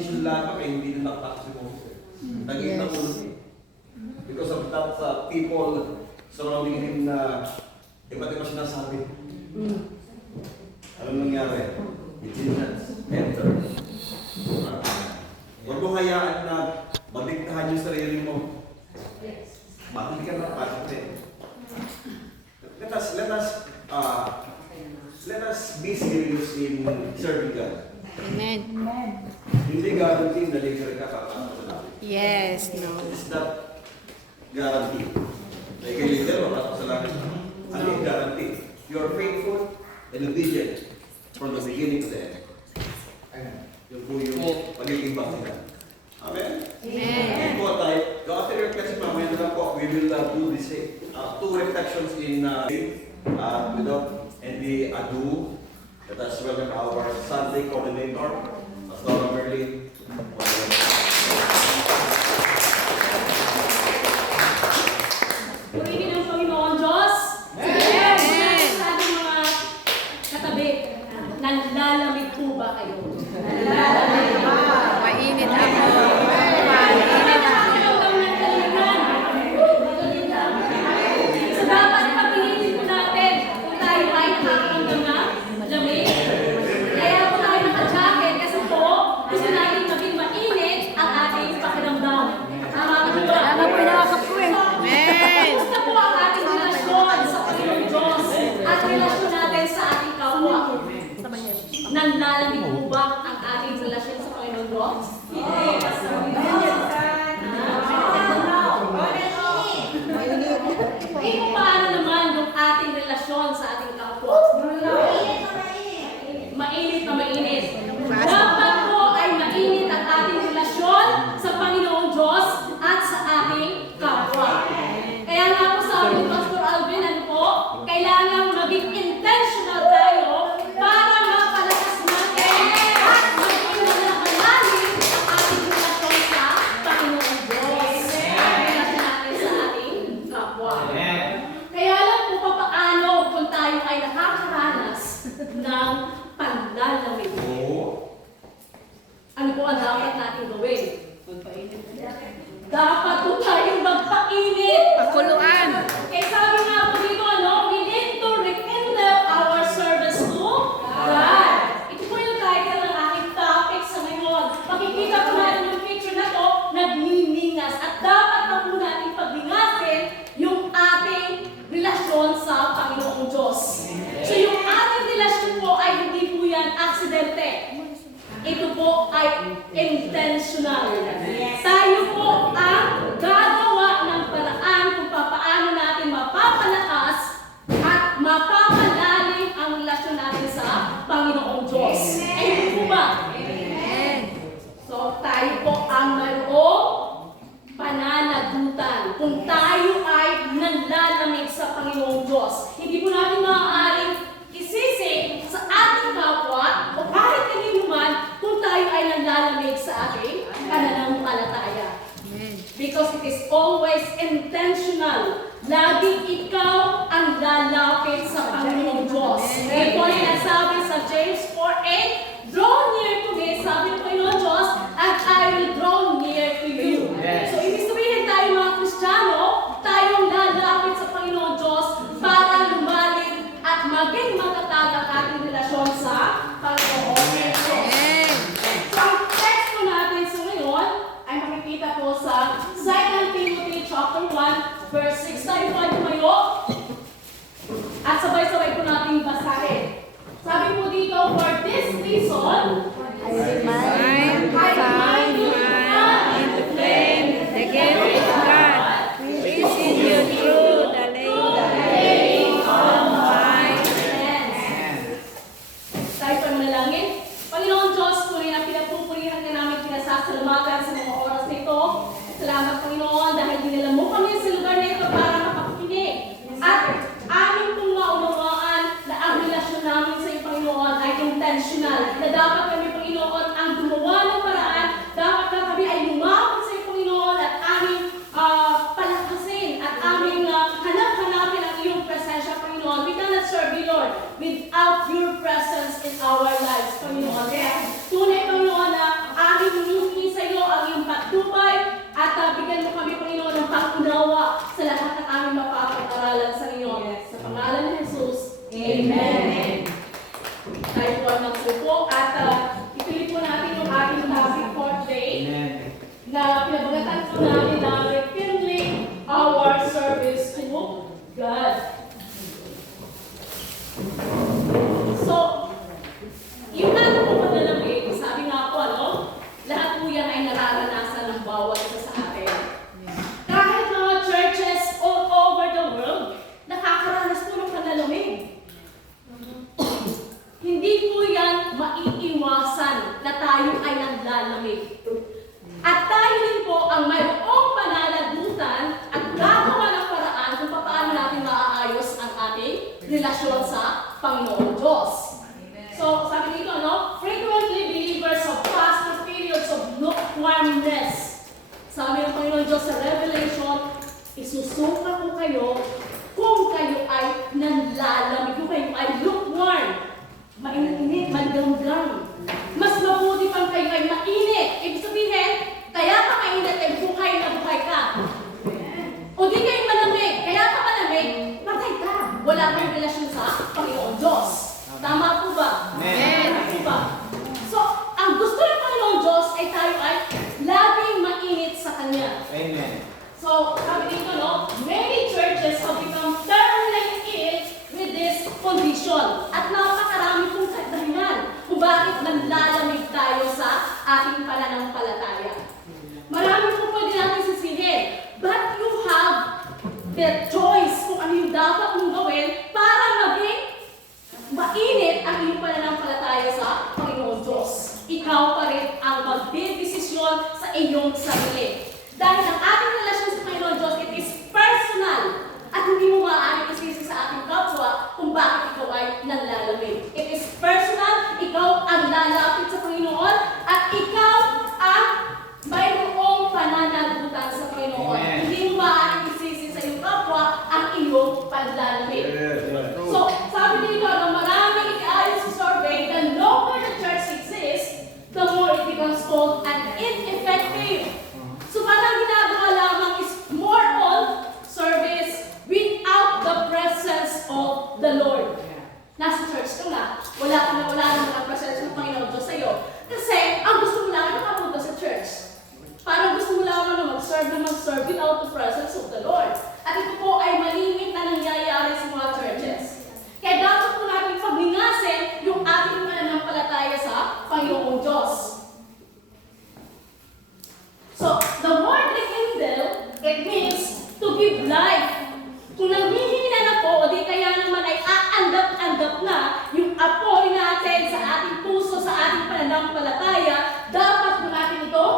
issue lahat kaya hindi nataktak si Moses. Naging na ulo niya. Because of that, people surrounding him na iba't iba sinasabi. Ano nangyari? It did not enter. Huwag mo hayaan na mabigtahan yung sarili mo. Bakit hindi ka napasok? Let us be serious in serving God. Amen. Hindi guarantee na later ka kakasama sa natin. Yes, no. It's not guarantee. Like a leader, wala ka sa langit. Ano yung guarantee? You are faithful and obedient from the beginning to the end. Yung po yung pagiging bakita. Amen? Amen. Po tayo. After your question, mamaya na lang po, we will do this two reflections in without any ado. Let us welcome our Sunday coordinator, Pastor Merlin. Purihin ang Panginoon Diyos. Amen. Sa ating mga katabi, nanlalamig po ba kayo? Nanlalamig ba? Mainit ako. Mainit ako. So dapat pag-iisip po natin kung tayo ay nakakaramdam na lamig. Kaya po tayo naka-jacket kasi po gusto natin maging mainit ang ating pakiramdam. Tama po ba? Tama po, nakakap ko eh. Amen. Gusto po ang ating relasyon sa Panginoon Diyos at relasyon natin sa ating kapwa. Nanlalamig po ba ang ating relasyon sa Panginoon Diyos? Kung paano naman yung ating relasyon sa ating kapwa? Mainit na mainit. Dapat po ay mainit ang ating relasyon sa Panginoong Diyos at sa ating kapwa. Kaya nga po sabi ni Pastor Alvin, ano po, kailangan maging intentional tayo para mapalakas natin at maging malalim ang ating relasyon sa Panginoong Diyos. Ang relasyon natin sa ating kapwa. Kaya lang po papaano kung tayo ay nakakaranas ng panlalamig. Ano po ang dapat natin gawin? Dapat po tayong magpainit. Pakuluan. Kaya sabi nga po dito, we need to rekindle our service to God. Ito po yung title ng aking topic sa ngayon. Makikita po natin yung picture na to, nagniningas. At dapat na po natin pagbingasin yung ating relasyon sa Panginoong Diyos. So yung ating relasyon po ay hindi po yan aksidente. Ito po ay intentional. Tayo po ang gagawa ng paraan kung paano natin mapapalakas at mapapalalim ang relasyon natin sa Panginoong Diyos. Ayun po ba? So tayo po ang mayroong pananagutan kung tayo ay nanlalamig sa Panginoong Diyos. Hindi po natin maaaring isisi sa ating kapwa o kahit kanino man kung tayo ay nanlalamig sa ating pananampalataya. Because it is always intentional. Laging ikaw ang lalapit sa Panginoong Diyos. Ito ay nasabi sa James 4:8, draw near to me, sabi ng Panginoon Diyos, and I will draw near to you. So, ibig sabihin tayo mga Kristiyano, tayong lalapit sa Panginoong Diyos para lumalim at maging matatag ang ating relasyon sa Panginoon Diyos. So, ang text po natin sa ngayon ay makikita po sa 2 Timothy chapter 1, verse 6. Tayo po ay tumayo at sabay-sabay po natin basahin. Sabi po dito, for this reason, I remind na pinabagatan po natin na rekindling our service to God. So, yung ating po panalamig, sabi nga po, lahat po yan ay nararanasan ng bawat isa sa atin. Kahit mga churches all over the world, nakakaranas po ng panalamig. Hindi po yan maiiwasan na tayo ay naglalamig. At tayo din po ang mayroong pananagutan at gagawa ng paraan kung paano natin maaayos ang ating relasyon sa Panginoon Diyos. So, sabi dito, frequently believers have passed through periods of lukewarmness. Sabi ng Panginoon Diyos sa Revelation, isusuka ko kayo kung kayo ay nanlalamig, kung kayo ay lukewarm, mainit, mangganggang. Mas mabuti pang kayo ay mainit. Ibig sabihin, kaya ka mainit ay buhay na buhay ka. O di kayo malamig, kaya ka malamig, patay ka. Wala kang relasyon sa Panginoon Diyos. Tama po ba? Amen. Tama po ba? So, ang gusto ng Panginoon Diyos ay tayo ay laging mainit sa Kanya. Amen. So, sabi dito, many churches have become terminally ill with this condition. At napakarami pong dahilan kung bakit nanlalamig tayo sa ating pananampalataya. Marami po pwede natin sisihin. But you have the choice kung ano yung dapat mong gawin para maging mainit ang iyong pananampalataya sa Panginoon Diyos. Ikaw pa rin ang magdedesisyon sa iyong sarili. Dahil ang ating relasyon sa Panginoon Diyos, it is personal. At hindi mo maaaring isisi sa ating kapwa kung bakit ikaw ay nanlalamig. It is personal, ikaw ang lalapit sa Panginoon, at ikaw ang mayroong pananagutan sa Panginoon. Amen. Hindi mo maaaring isisi sa iyong kapwa ang iyong panlalamig. So, sabi dito, maraming itiayos sa survey, the longer the church exists, the more it becomes cold and ineffective. So, parang ginagawa lamang is more on service without the presence of the Lord. Nasa church ka na, wala naman ang presence ng Panginoon Diyos sa iyo. Kasi, ang gusto mo lang ay makapunta sa church. Parang gusto mo lamang na mag-serve without the presence of the Lord. At ito po ay malimit na nangyayari sa mga churches. Kaya dapat po natin paglingasin yung ating pananampalataya sa Panginoong Diyos. So, the word rekindle, it means to give life. Kung nanghihina na po, o di kaya naman ay aandap-andap na yung apoy natin sa ating puso, sa ating pananampalataya, dapat po natin ito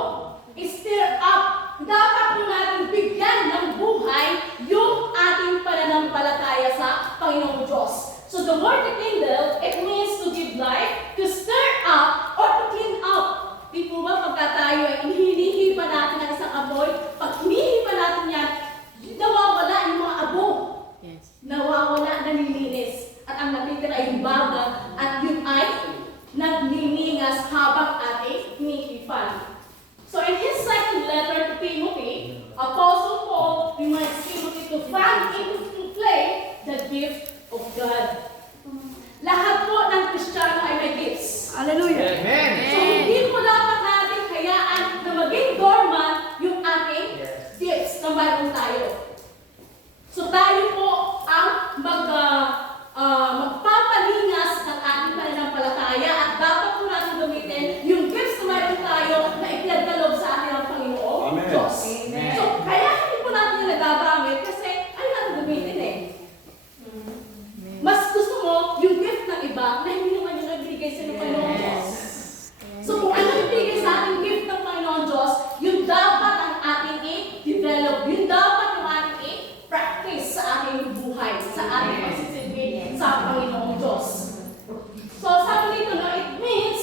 stir up. Dapat po natin bigyan ng buhay yung ating pananampalataya sa Panginoong Diyos. So the word rekindle, it means to give life, to stir up, or to clean up. Di po ba pagka tayo ay hinihipa natin ang isang apoy, pag hinihipa natin yan, nawawala yung mga abo. Yes. Nawawala, nalilinis. At ang natitira ay yung baga, at yun ay naglilingas habang ating hinihipan. So in his second letter to Timothy, Apostle Paul reminds Timothy to fan into flame the gift of God. Lahat po ng Kristiyano ay may gifts. Hallelujah. Amen. So hindi po dapat natin hayaan na maging dormant yung ating gifts na mayroon tayo. So tayo po ang magpapalingas ng ating pananampalataya at dapat po natin gamitin yung gifts na mayroon tayo na ipinagkaloob sa ating ang Panginoong Amen. Diyos. Amen. So kaya hindi po natin yung nagagamit kasi ay natin gamitin eh. Mas gusto mo yung gift ng iba na hindi naman yung nagbigay sa Panginoong Diyos. So kung ano yung bigay sa ating gift ng Panginoon Diyos, yun dapat ang ating i-develop. Yun dapat yung ating i-practice sa ating buhay, sa ating pagsisilbi sa Panginoong Diyos. So sabi dito na, it means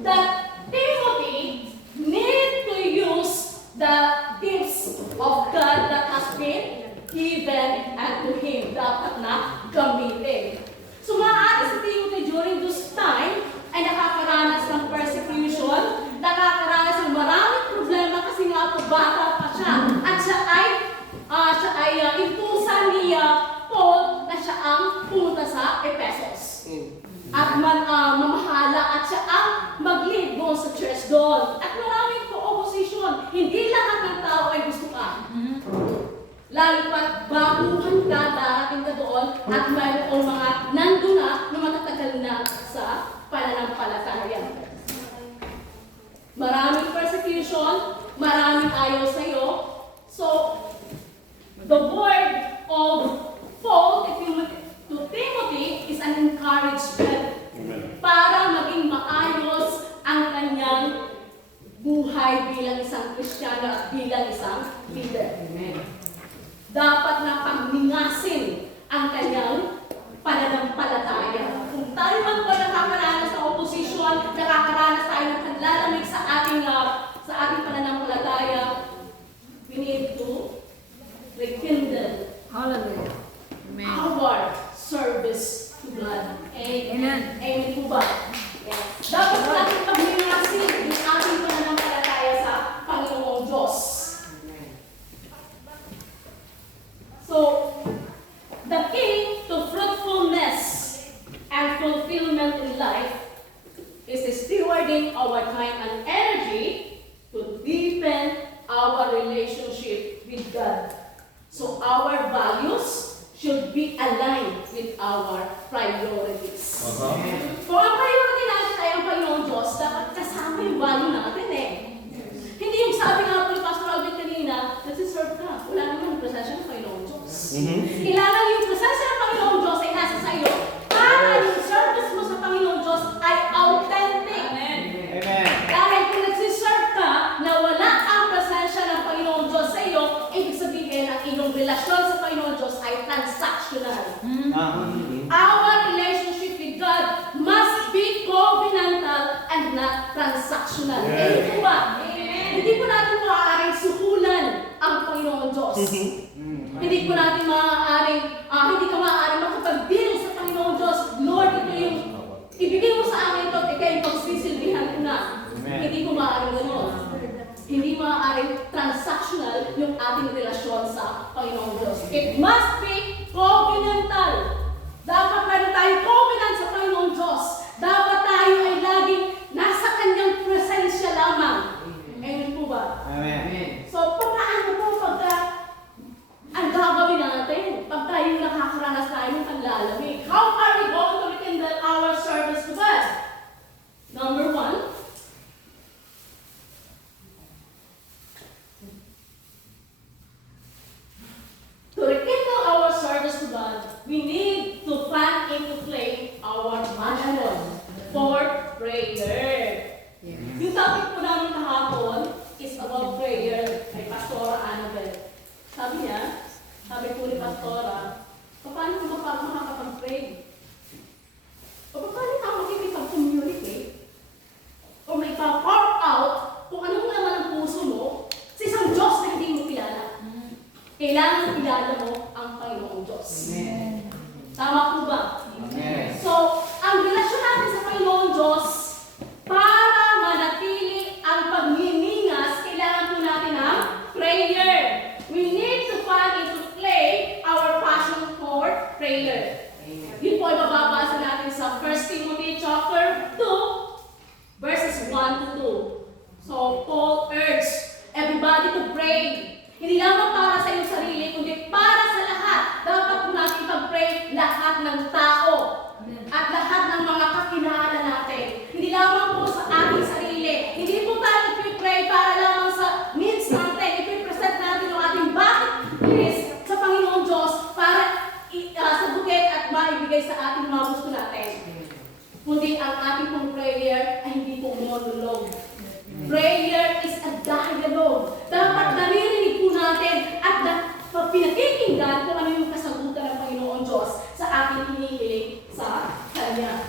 that Timothy need to use the gifts of God that has been given unto him. Dapat na gamitin. So maaari si Timothy during this time ay nakakaranas ng persecution, nakakaranas ng maraming problema kasi nga po bata pa siya. At siya ay intusan ni Paul na siya ang pumunta sa Ephesus. At mamahala at siya ang mag-lead doon sa church doon. At maraming po opposition. Hindi lang opposition, maraming ayaw sa'yo. So, the word of Paul to Timothy is an encouragement para maging maayos ang kanyang buhay bilang isang Kristiyano at bilang isang leader. Dapat na pagmingasin ang kanyang pananampalataya. Kung tayo man po nakakaranas ng opposition, nakakaranas tayo ng panlalamig sa ating pananampalataya, we need to rekindle Hallelujah. Amen. our service to God. Amen. Amen po ba? Yes. Dapat natin pagminasin yung ating pananampalataya sa Panginoong Diyos. So, the key to fruitfulness and fulfillment in life is stewarding our time and energy to deepen our relationship with God. So our values should be aligned with our priorities. Kung ang priority natin ay ang Panginoon Diyos, dapat kasama yung value natin eh. Hindi yung sabi nga po ni Pastor Alvin kanina, nagsiserve ka. Wala naman yung presensya ng Panginoon Diyos. Kailangan yung presensya ng Panginoon Diyos ay nasa sa iyo para yung service mo sa Panginoon Diyos ay authentic. Amen. Dahil kung nagsiserve ka na wala ang presensya ng Panginoon Diyos sa iyo, ibig sabihin ang iyong relasyon sa Panginoon Diyos ay transactional. Our relationship with God must be covenantal and not transactional. Hindi po ba? Hindi po natin maaaring suhulan ang Panginoon Diyos. Hindi po natin maaaring, hindi ka maaaring makapag-deal sa Panginoon Diyos. Lord, ito yung ibigay mo sa akin ito at ikaw yung pagsisilbihan ko na. Hindi po maaaring gano'n. Hindi maaaring transactional yung ating relasyon sa Panginoong Diyos. It must be covenantal. Dapat meron tayong covenant sa Panginoong Diyos. Dapat tayo ay laging nasa kanyang presensya lamang. Amen po ba? So, paano po pagka ang gagawin natin pag tayo nakakaranas tayo ng panlalamig? How are we going to rekindle our service to God? Number one, to rekindle our service to God, we need to fan into flame our passion for prayer. Yung topic po namin kahapon is about prayer kay Pastora Annabel. Sabi niya, sabi po ni Pastora, paano ko makakapag-pray? O paano ka makikipag-communicate? O may pa-pour out kung anong laman ang puso mo sa isang Diyos na hindi mo kilala. Kailangan kilala mo ang Panginoong Diyos. Amen. Tama po ba? Amen. So, ang relasyon natin sa Panginoong Diyos, para manatili ang pagniningas, kailangan po natin ang prayer. We need to find into play our passion for prayer. Yun po ay mababasa natin sa 1 Timothy chapter 2, verses 1 to 2. So, Paul urged everybody to pray. Hindi lamang para sa iyong sarili, kundi para sa lahat. Dapat po natin pag-pray lahat ng tao at lahat ng mga kakilala natin. Hindi lamang po sa ating sarili. Hindi po tayo nag-pray para lamang sa needs natin. I-present natin ang ating bucket list sa Panginoong Diyos para sagutin at maibigay sa ating mga gusto natin. Kundi ang ating pong prayer ay hindi po monologue. Prayer is a dialogue. Dapat naririnig po natin at pinakikinggan kung ano yung kasagutan ng Panginoon Diyos sa ating hinihiling sa Kanya.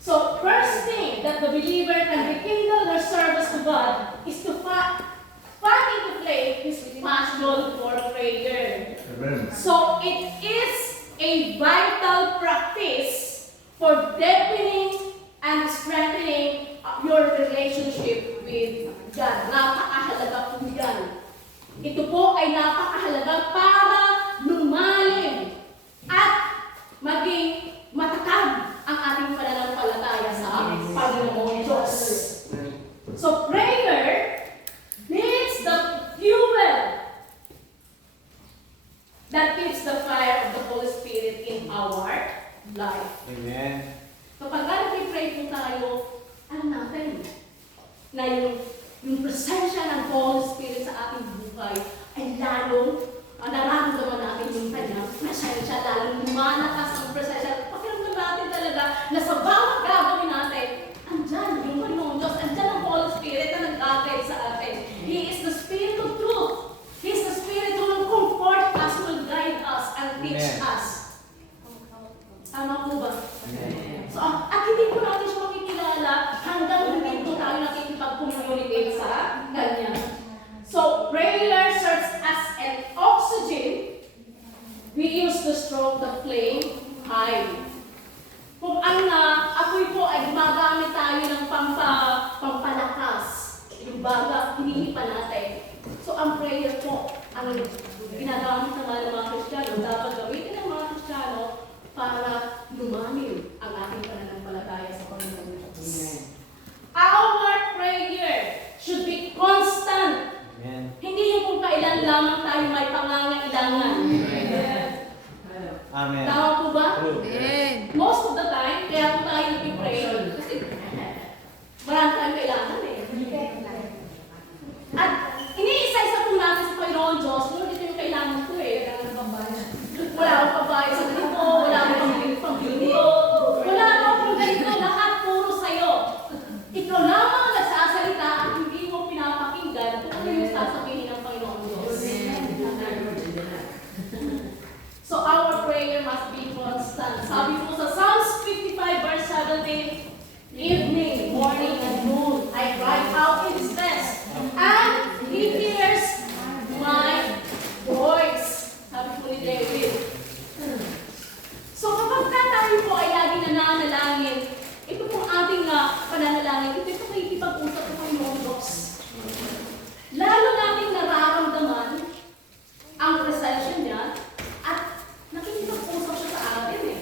So, first thing that the believer can rekindle their service to God is to fan into flame his passion for prayer. So, it is a vital practice for deepening and strengthening your relationship with God. Napakahalaga po yan. Ito po ay napakahalaga para lumalim at maging matatag ang ating pananampalataya sa Panginoong Diyos. So prayer needs the fuel that keeps the fire of the Holy Spirit in our life. Amen. Kapag nag-pray po tayo, alam natin na yung yung presensya ng Holy Spirit sa ating buhay ay lalong nararamdaman natin yung kanyang presensya, lalong lumalakas ang presensya. Pakiramdam natin talaga na sa bawat gagawin natin, andyan yung Panginoon Diyos, andyan ang Holy Spirit na nag-guide sa atin. He is the Spirit of truth. He is the Spirit who will comfort us, who will guide us and teach Amen. us. Tama po ba? So, at hindi po natin siya makikilala hanggang hindi po tayo nakikipag-communicate sa Kanya. So, prayer serves as an oxygen. We use to stroke the flame high. Kung ang apoy po ay gumagamit tayo ng pampalakas, yung baga, hinihipa natin. So, ang prayer po, ang ginagamit ng mga Kristiyano, dapat gamitin ng mga Kristiyano para lumalim ang ating pananampalataya sa Panginoon Diyos. Our prayer should be constant. Amen. Hindi yung kung kailan lamang tayo may pangangailangan. Amen. Tama po ba? Amen. Most of the time, kaya po tayo nag-pray. Kasi marami tayong kailangan eh. At iniisa-isa po natin sa Panginoon Diyos, Lord, ito yung kailangan ko eh. Wala akong pabayad sa ganito, wala akong pang-video, wala akong ganito, lahat puro sa'yo. Ikaw lamang ang nagsasalita at hindi mo pinapakinggan kung ano yung sasabihin ng Panginoon Diyos. So our prayer must be constant. Sabi po sa Psalms 55 verse 17, evening, morning, and noon, I cry out in distress, and He hears my voice. Sabi po ni David. So kapag tayo po ay laging nananalangin, ito pong ating pananalangin, ito po ikipag-usap po yung Diyos. Lalo nating nararamdaman ang presensya niya at nakikipag-usap siya sa atin eh.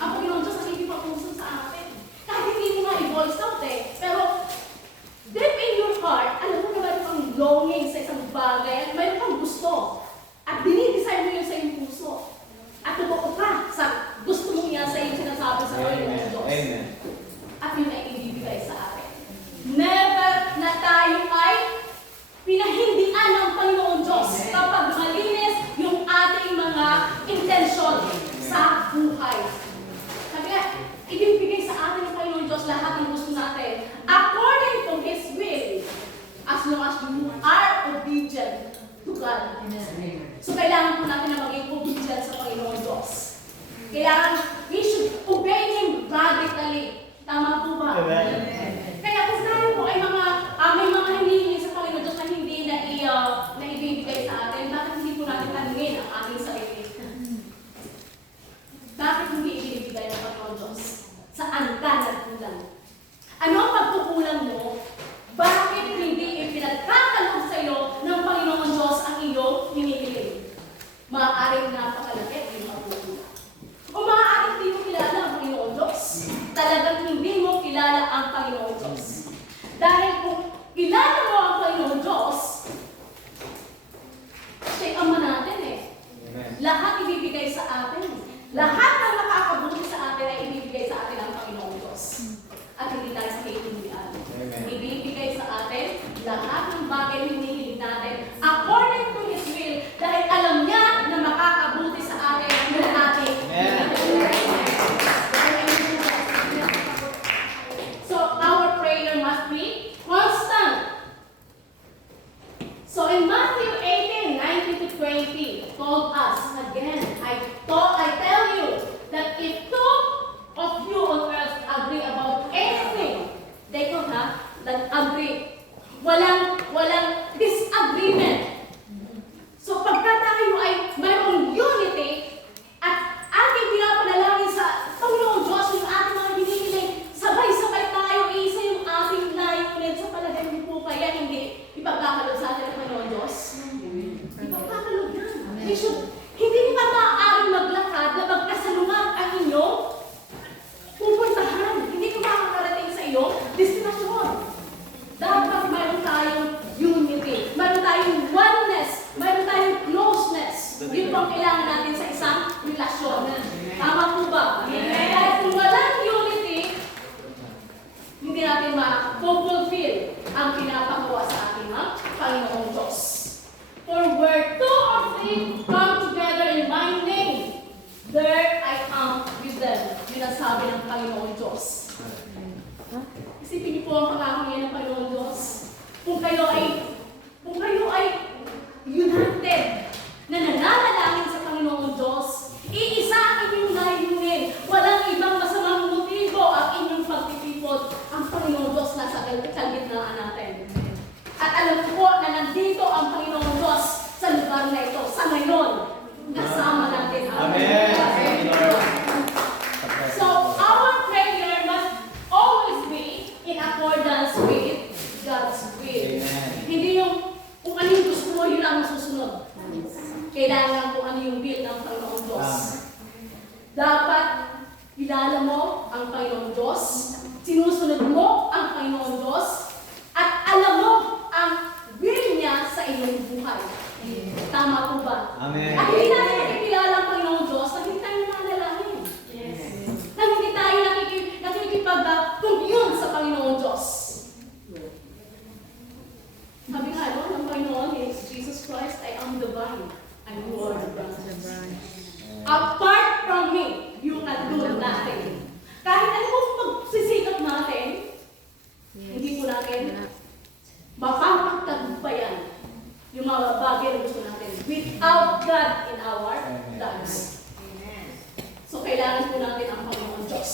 Ang Panginoon Diyos nakikipag-usap sa atin. Kahit hindi mo nga i-voice out eh. Pero deep in your heart, alam mo na mayroon kang longing sa isang bagay at mayroon kang gusto. At dinidesire mo yun sa iyong puso. At totoo ka sa gusto mo yan sa iyong sinasabi sa Panginoon Diyos. Amen. At yun ay ibibigay sa atin. Never na tayo ay pinahindian ng Panginoon Diyos kapag malinis yung ating mga intensyon sa buhay. Sabi nga, ibibigay sa atin ng Panginoon Diyos lahat ng gusto natin according to His will, as long as you are obedient to God. So kailangan po natin na maging obedient sa Panginoon Diyos. Kailangan, we should obey Him radically. Tama po ba? Amen. Kaya kung tayo po ay may mga hinihingi sa Panginoon Diyos na hindi na ibibigay sa atin, bakit hindi po natin tanungin ang ating sarili? Bakit hindi ibibigay ng Panginoon Diyos? Saan ka nagkulang? Ano ang pagkukulang mo? Bakit hindi ipinagkakaloob sa iyo ng Panginoon Diyos ang iyong hinihiling? Maaaring napakalaki ang iyong pagkukulang. O maaaring hindi mo kilala ang Panginoon Diyos. Talagang hindi mo kilala ang Panginoon Diyos. Dahil kung kilala mo ang Panginoon Diyos, siya ang ama natin eh. Amen. Lahat ibibigay sa atin. Lahat ng nakakabuti sa atin ay ibibigay sa atin ang Panginoon Diyos. At hindi tayo sa kaibigan. Amen. Ibibigay sa atin lahat ng bagay na hinihiling natin according to His will, dahil alam niya na makakabuti sa atin ng ating So our prayer must be constant. So in Matthew 18:19-20 told us again, I tell you that if two of you on earth agree about anything, they could have that agree. Walang disagreement. So pagka tayo ay mayroong unity at ating pinapanalangin sa Panginoon Diyos yung ating mga hinihiling, sabay-sabay tayo, isa yung ating layunin sa palagay mo po kaya hindi ipagkakalog sa atin ng Panginoon Diyos. Ipagkakalog yan. Hindi pa maaaring maglakad na magkasalungat ang inyong pupuntahan. Hindi ka makakarating sa iyong destinasyon. Dapat mayroon tayong unity. Mayroon tayong sinasabi ng Panginoon Diyos. Isipin niyo po ang pangako niya ng Panginoon Diyos. Kung kayo ay united na nananalangin sa Panginoon Diyos, iisa ang inyong layunin. Walang ibang masamang motibo ang inyong pagtitipon. Ang Panginoon Diyos nasa kalgitnaan natin. At alam ko po na nandito ang Panginoon Diyos sa lugar na ito, sa ngayon. Kasama natin ang So, our prayer must always be in accordance with God's will. Hindi yung kung ano yung gusto mo, yun ang masusunod. Kailangan kung ano yung will ng Panginoon Diyos. Dapat kilala mo ang Panginoon Diyos, sinusunod mo ang Panginoon Diyos, at alam mo ang will niya sa iyong buhay. Tama po ba? Amen. At hindi natin nakikilala ang Panginoon Diyos na hindi tayo nanalangin. Na hindi tayo nakikipag-commune sa Panginoon Diyos. Sabi nga, no, ng Panginoon is Jesus Christ, I am the vine, and you are the branch. Apart from me, you can do nothing. Kahit ano po pagsisikap natin, hindi po natin mapapagtagumpayan yung mga bagay na gusto natin without God in our lives. So, kailangan po natin ang Panginoon Diyos.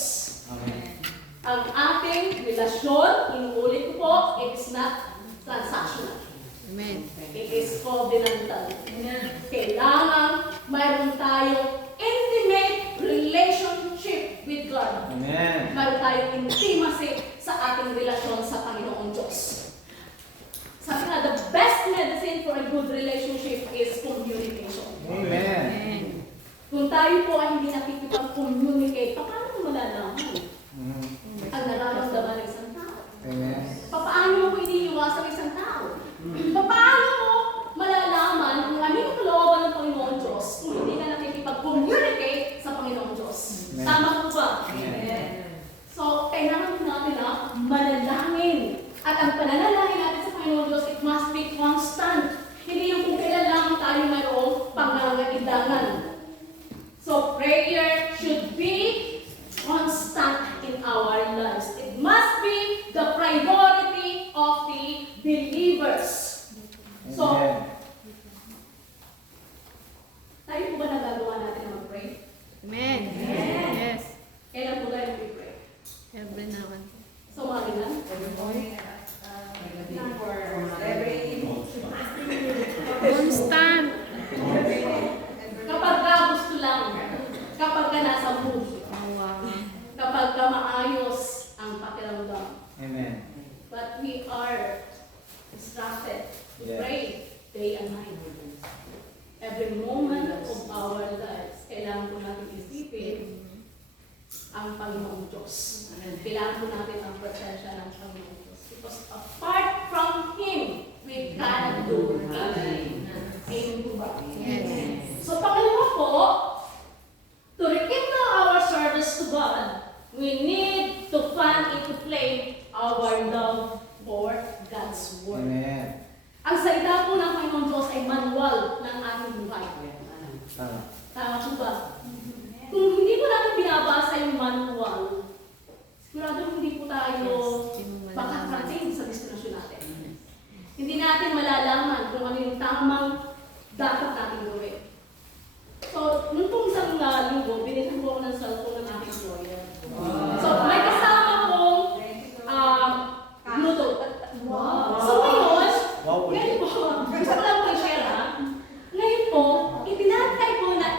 Ang ating relasyon, inuulit ko po, it's not transactional. Amen. It is covenantal. Kailangan mayroon tayong intimate relationship with God. Amen. Mayroon tayong intimacy sa ating relasyon sa Panginoon Diyos. Sabi nga, the best medicine for a good relationship is communication. Amen. Kung tayo po ay hindi nakikipag-communicate, paano mo malalaman ang nararamdaman ng isang tao? Amen. Paano mo iniiwasan ng isang tao? Paano mo malalaman kung ano yung kalooban ng Panginoon Diyos kung hindi ka nakikipag-communicate sa Panginoon Diyos? Amen. Tama po ba? Amen. So, kailangan po natin na manalangin. At ang pananalangin natin sa Panginoon Diyos, it must be constant. Hindi yung kung kailan lang tayo mayroong pangangailangan. So, prayer should be constant in our lives. It must be the priority of the believers. So, tayo po ba nagagawa natin na mag-pray? Amen. Yes. Kailan po tayo mag-pray? Every now and then. So, mga ganyan? Constant. Kapag ka gusto lang, kapag ka nasa mood, Oh, wow. kapag ka maayos ang pakiramdam. Amen. But we are instructed to Yes. pray day and night. Every moment of our lives, kailangan po natin isipin ang Panginoong Diyos. Kailangan po natin ang presensya ng Panginoong Diyos. Because apart from Him, we cannot do anything. Amen po ba? Yes. So, pangalawa po, to rekindle our service to God, we need to fan into flame our love for God's Word. Amen. Ang salita po ng Panginoon Diyos ay manual ng ating buhay. Tama po ba? Kung hindi po natin binabasa yung manual, sigurado hindi po tayo makakarating sa destinasyon natin. Hindi natin malalaman kung ano yung tamang dapat natin gawin. So, nung pong isang linggo, binigyan ko ako ng cellphone ng aking lawyer. So, may kasama pong Bluetooth. So, ngayon po, gusto ko lang po i-share ha. Ngayon po, itinatry ko na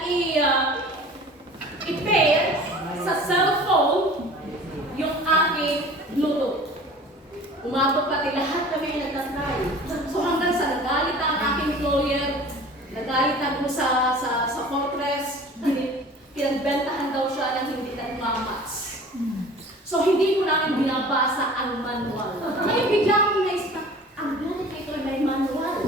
i-pair sa cellphone yung aking Bluetooth. Umabot pati lahat kami ay nagtatry. So hanggang sa nagalit ang aking employer, nagalit ako sa Fortress, pinagbentahan daw siya ng hindi nagmamats. So hindi ko namin binabasa ang manual. Ngayon bigla akong naisip na, ang Bluetooth ito ay may manual.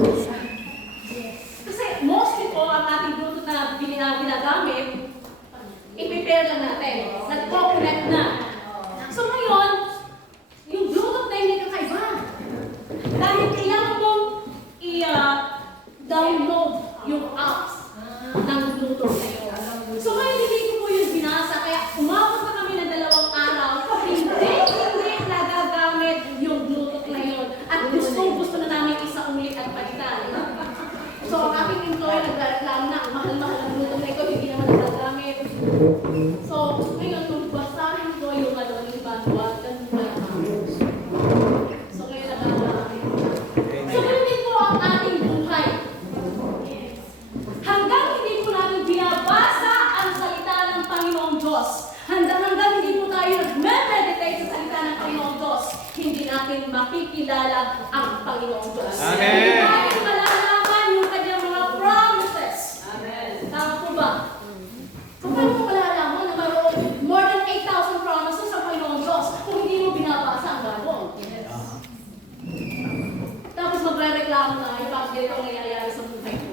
Kasi mostly po ang ating Bluetooth na ginagamit, i-prepare lang natin. Nag-connect na. So ngayon, yung Bluetooth na hindi kakaiba. Dahil kailangan mong i-download yung apps ng Bluetooth na yun. So ngayon, hindi ko po yung binasa. Kaya umabot pa kami ng makikilala ang Panginoong Diyos. Amen. Hindi natin malalaman yung kanyang mga promises. Tama po ba? So, paano mo malalaman na mayroon more than 8,000 promises ang Panginoong Diyos kung hindi mo binabasa ang Bible? Tapos magre-reklamo na yung bakit ganito ang nangyayari sa buhay ko.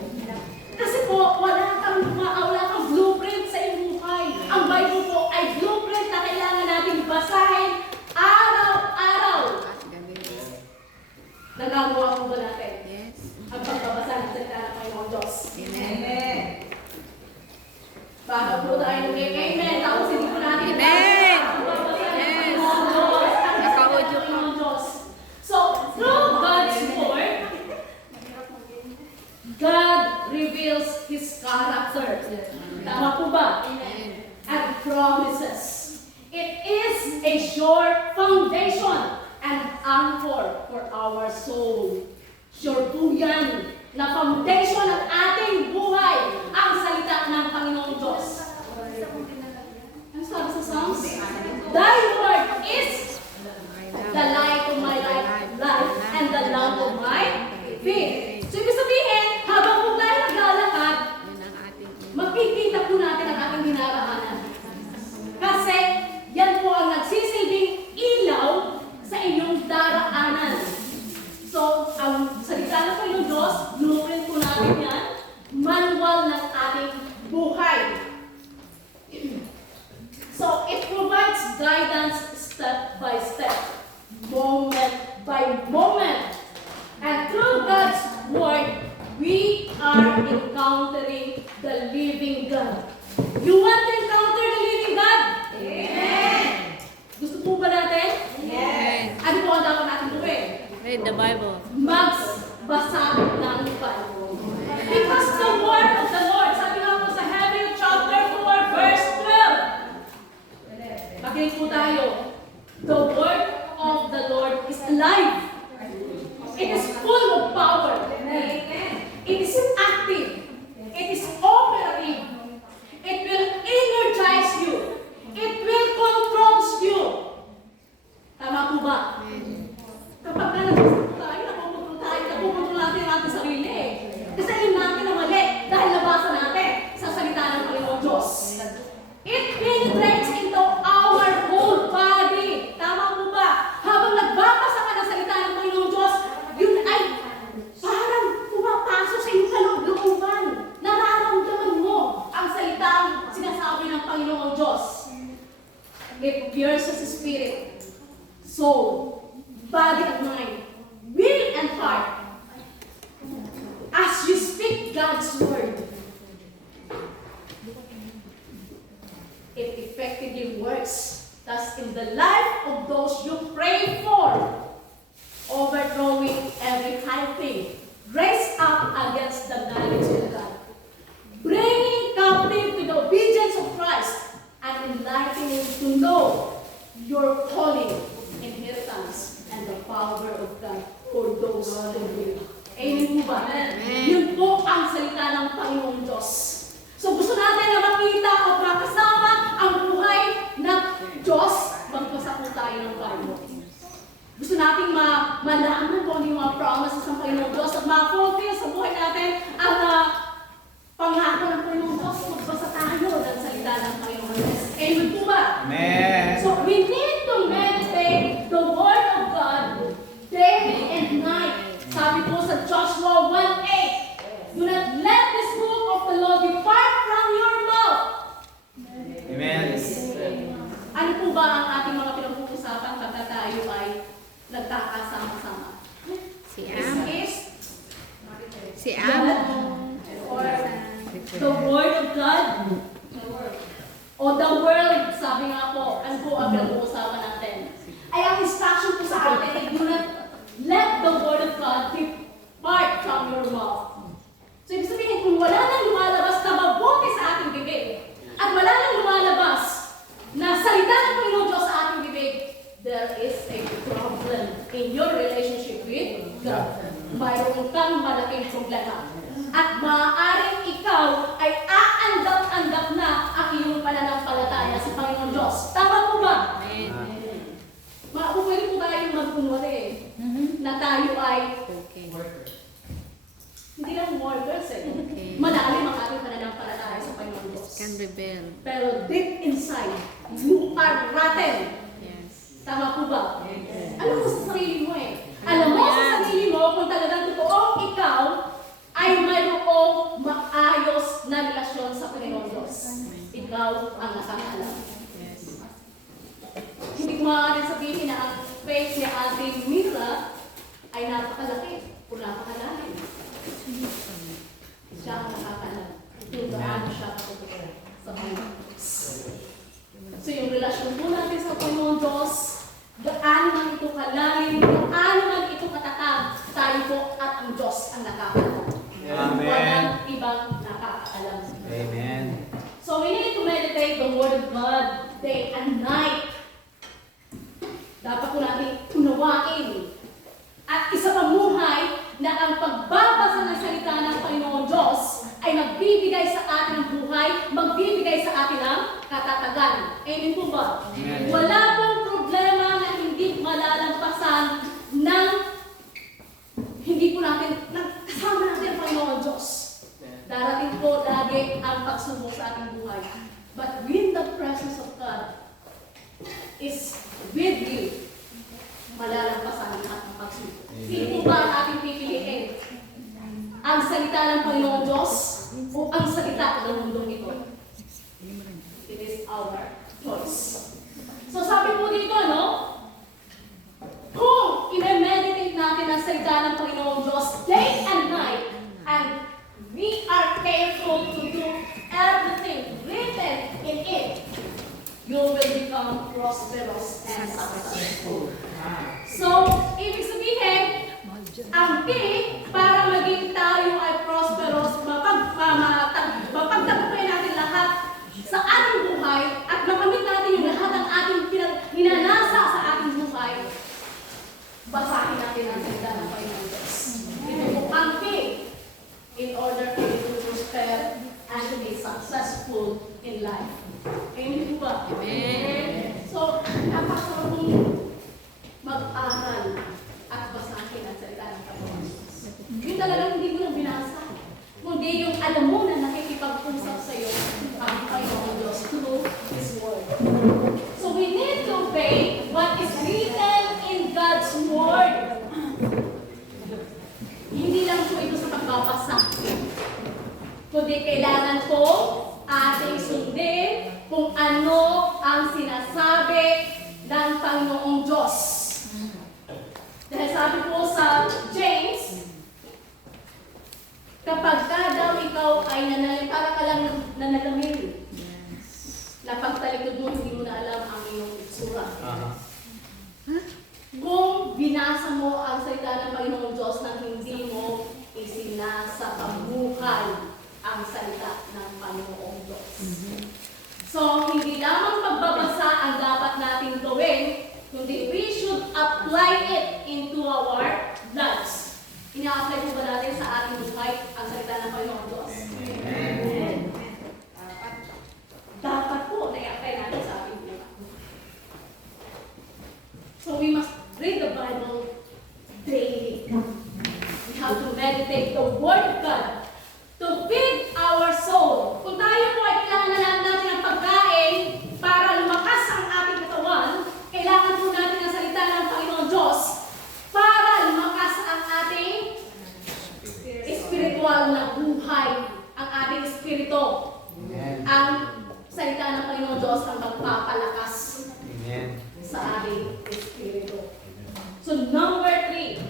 Kasi po, wala kang blueprint sa iyong buhay. Ang Bible po ay blueprint na kailangan natin basahin araw-araw. Nagagawa po ba natin Yes. ang pagbabasa ng salita ng Panginoong Diyos? Amen. Baka po tayo amen. Tapos hindi po natin Amen. pagbabasa ng Yes. Panginoong Diyos. Ang Naka-audio pa. Panginoong Diyos. So, through God's Word, God reveals His character. Tama po ba? And promises. It is a sure foundation and anchor for our soul. Sure po yan na foundation ng ating buhay ang salita ng Panginoong Diyos. Ano sabi sa Psalms? Thy word is the light of my life and the lamp of my feet. So, ibig sabihin, habang po tayo naglalakad, Yun ang ating makikita po natin ang ating dinaraanan. Kasi, yan po ang nagsisilbing ilaw sa inyong daraanan. So, ang salita ng Panginoong Diyos, blueprint po natin yan, manual ng ating buhay. So, it provides guidance step by step, moment by moment. And through God's Word, we are encountering the living God. You want to encounter the living God? Amen! Gusto po ba natin? Yes. Ano po ang dapat natin gawin? Read the Bible. Magbasa ng Bible. Because the Word of the Lord, sabi nga po sa Hebrew chapter 4, verse 12. Makinig po tayo. The Word of the Lord is alive. It is full of power. It is active. It is operative. It will energize you. It will control you. Tama po ba? Kapag na nagsasabi tayo, napuputol natin ang ating sarili eh. Kasi alam natin na mali dahil nabasa natin sa salita ng Panginoong Diyos. It penetrates into our whole body. Tama po ba? Habang nagbabasa ka ng salita ng Panginoong Diyos, yun ay parang pumapasok sa iyong kalooban. Nararamdaman mo ang salitang sinasabi ng Panginoong Diyos. It pierces the spirit, soul, body and mind, will and heart. As you speak God's word, it effectively works. Thus, in the life of those you pray for, overthrowing every high thing raised up against the knowledge of God, bringing captive to the obedience of Christ, and enlightening to know your calling, inheritance, and the power of God for those who believe. Amen po ba? Yun po ang salita ng Panginoong Diyos. So gusto natin na makita o makasama ang buhay ng Diyos, magbasa po tayo ng Bible. Gusto natin malaman kung ano yung mga promises ng Panginoong Diyos at ma-fulfill sa buhay natin ang pangako ng Panginoong Diyos. Magbasa tayo ng salita ng Panginoong Diyos. Amen po ba? Amen. So we need to meditate the Word of God day and night. Sabi po sa Joshua 1:8, do not let this book of the law depart from your mouth. Amen. Ano po ba ang ating mga pinag-uusapan pagka tayo ay nagkakasama-sama? Si This Am. is Si Am. or the Word of God. O the world, sabi nga po, ano po ang pinag-uusapan natin? Ay ang instruction po sa atin ay do not let the Word of God depart from your mouth. So ibig sabihin, kung wala nang lumalabas na mabuti sa ating bibig, at wala nang lumalabas na salita ng Panginoon Diyos sa ating bibig, there is a problem in your relationship with God. Mayroon kang malaking problema. At maaaring ikaw ay aandap-andap na ang iyong pananampalataya sa Panginoon Diyos. Tama po ba? Amen. Pwede po tayong magkunwari eh. na tayo ay Okay. hindi lang workers eh. Okay. Malalim ang ating pananampalataya sa Panginoon Diyos. Can rebel. Pero deep inside, you are rotten. Yes. Tama po ba? Alam mo sa sarili mo eh. Alam mo sa sarili mo kung talagang totoong ikaw ay mayroong maayos na relasyon sa Panginoon Diyos. Ikaw ang nakakaalam. Yes. Hindi ko maaaring sabihin na ang faith ni Ate Mira ay napakalaki o napakalalim. Siya ang nakakaalam. Kung gaano siya katutuwa sa Panginoon Diyos. So yung relasyon po natin sa Panginoon Diyos, gaano man ito kalalim, gaano man ito katatag, tayo po at ang Diyos ang nakakaalam. Amen. Walang ibang nakakaalam. Amen. So we need to meditate the Word of God day and night. Dapat po natin unawain at isa pamuhay na ang pagbabasa ng salita ng Panginoon Diyos ay magbibigay sa atin ng buhay, magbibigay sa atin ng katatagan. Amen po ba? Amen. Wala pong problema na hindi malalampasan ng hindi po natin, kasama natin ang Panginoon Diyos. Darating po lagi ang pagsubok sa ating buhay. But when the presence of God is with you, malalampasan ang pagsubok. Sino po ba ang ating pipiliin? Ang salita ng Panginoon Diyos o ang salita ng mundong ito? It is our choice. So sabi po dito, no? Kung i-meditate natin ang salita ng Panginoon Diyos day and night, and we are careful to do everything written in it, you will become prosperous and successful. So, ibig sabihin, ang key para maging tayo ay prosperous, mapagtagumpayan natin lahat sa ating buhay at makamit natin yung lahat ng ating hinanasa sa ating buhay, basahin natin ang salita ng Panginoon Diyos. Ito po ang key in order for you to prosper and to be successful in life. Amen po ba? Amen. So, napasarap mong mag-aral at basahin ang salita ng Panginoon Diyos. Yung talagang hindi mo lang binasa, kundi yung alam mo na nakikipag-usap sa iyo ang Panginoon Diyos through His Word. So, we need to obey what is written in God's Word. Hindi lang po ito sa pagbabasa, kundi kailangan po ating sundin kung ano ang sinasabi ng Panginoong Diyos. Dahil sabi po sa James, kapag ka daw ikaw ay nanalamin, para ka lang nanalamin, na pagtalikod mo, hindi mo na alam ang iyong itsura. Kung binasa mo ang salita ng Panginoong Diyos na hindi mo isinasapabuhay ang salita ng Panginoong Diyos. So, hindi lamang pagbabasa ang dapat nating gawin, kundi we should apply it into our lives. Ina-apply po ba natin sa ating buhay ang salita ng Panginoong Diyos? Amen. Dapat po na i-apply natin sa ating buhay. So, we must read the Bible daily. We have to meditate the Word of God to feed our soul. Kung tayo po ay kailangan na lang natin ng pagkain para lumakas ang ating katawan, kailangan po natin ang salita ng Panginoon Diyos para lumakas ang ating spiritual na buhay, ang ating spirito. Ang salita ng Panginoon Diyos ang magpapalakas sa ating spirito. So, number 3.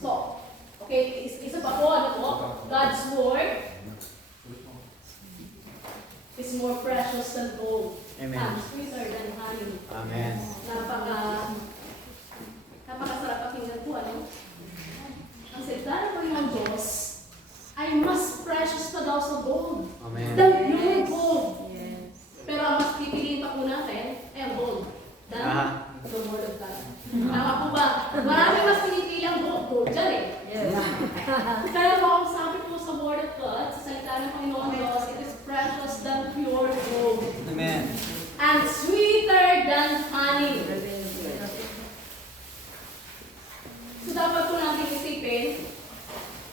So, okay, isa pa po, ano po? God's Word is more precious than gold. Amen. And sweeter than honey. Amen. Napakasarap pakinggan po, ano? Ang salita ng Panginoon Diyos ay mas precious pa daw sa gold. Amen. Than pure gold. Yes. Pero ang mas pipiliin pa po natin ay ang gold. Than the Word of God. Tama po ba? Marami mas pinipili ang gold dyan eh. Yes. Kaya po ang sabi po sa Word of God, sa salita ng Panginoon Diyos, it is precious than pure gold. Amen. And sweeter than honey. isipin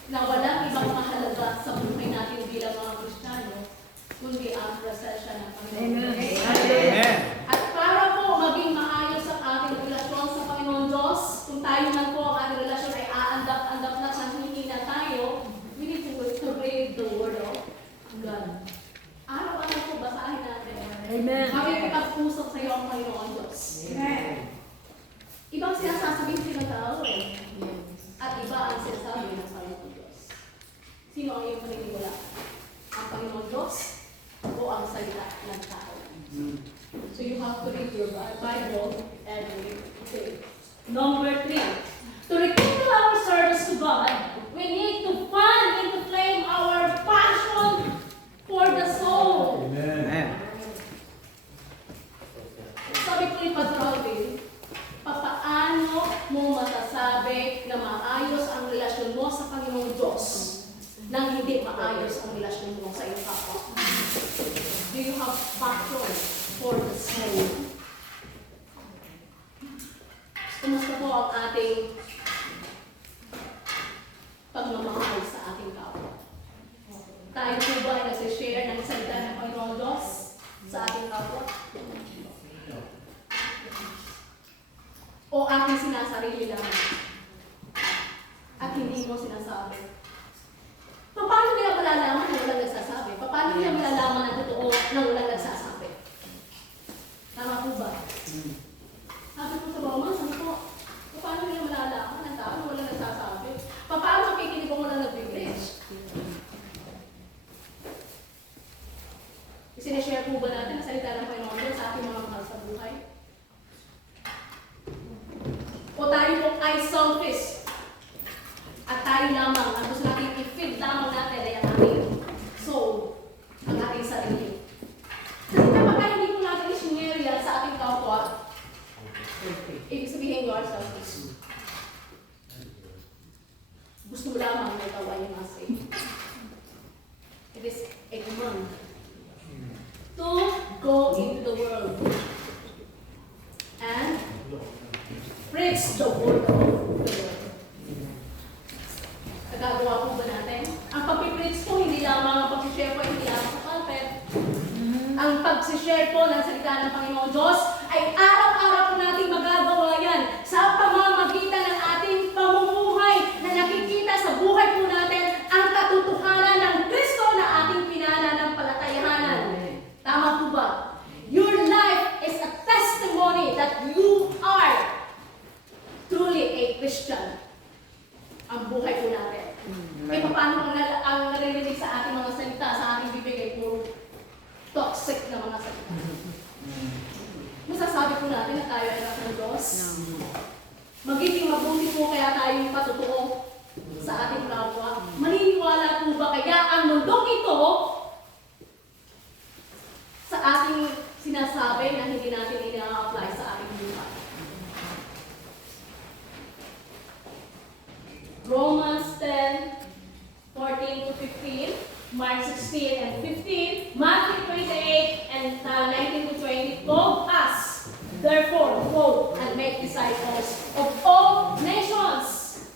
na walang ibang mahalaga sa buhay natin bilang mga Kristiyano, kundi ang presensya ng Panginoon. Amen. At para po maging maayos ang ating relasyon sa Panginoon Diyos, kung tayo man po ang ating relasyon ay aandap-andap na sa hihina tayo, we need to read the Word of God. Araw-araw po basahin natin. Amen. Makikipag-usap sa iyo ang Panginoon Diyos. Ibang sinasasabihin sila tao eh. At iba ang sinasabi ng Panginoon Diyos. Sino ang iyong paniniwala? Ang Panginoon Diyos o ang salita ng tao? So you have to read your Bible every day. Number 3. To rekindle our service to God, we need to fan into flame our passion for the soul. Amen. Sabi ko ni Pastor Alvin, papaano mo masasabi na maayos ang relasyon mo sa Panginoong Diyos nang hindi maayos ang relasyon mo sa iyong kapwa? Do you have passion for the soul? Kumusta po ang ating pagmamahal sa ating kapwa? Tayo po ba ay nag-share ng salita ng Panginoong Diyos sa ating kapwa? O aking sinasarili lang at hindi mo sinasabi? Paano nila malalaman na walang nagsasabi? Paano nila malalaman ang totoo na walang nagsasabi? Tama po ba? Sabi ko sa Romans, sabi ko, paano nila malalaman ang tao na walang nagsasabi? Paano makikinig kung walang nag-preach? Sinishare po ba natin ang salita ng Panginoon Diyos sa ating mga mahal sa buhay? O tayo po ay selfish at tayo lamang ang gusto natin i-feed lamang natin ay ang ating soul, ang ating sarili. Kasi kapag hindi po natin isinerial sa ating kapwa, ibig sabihin you are selfish. Gusto mo lamang may tawa yung masay. It is a command to go into the world and preach the word of the Lord. Nagagawa po ba natin? Ang pag-preach po, hindi lamang ang pag-share po, hindi lamang sa pulpit. Ang pag-share po ng salita ng Panginoon Diyos ay araw-araw po natin magagawa yan sa pamamagitan ng ating pamumuhay na nakikita sa buhay po natin ang katotohanan ng Kristo na ating pinananampalatayahanan. Tama po ba? Your life is a testimony that you are truly a Christian. Ang buhay po natin. Eh, paano ang naririnig sa ating mga salita, sa ating bibig ay puro toxic na mga salita? Masasabi po natin na tayo ay anak ng Diyos? Magiging mabuti po kaya tayong patotoo sa ating kapwa? Maniniwala po ba kaya ang mundong ito sa ating sinasabi na hindi natin ina-apply sa ating buhay? Romans 10:14 to 15, Mark 16 and 15, Matthew 28 and 19 to 20 told us, therefore, go and make disciples of all nations,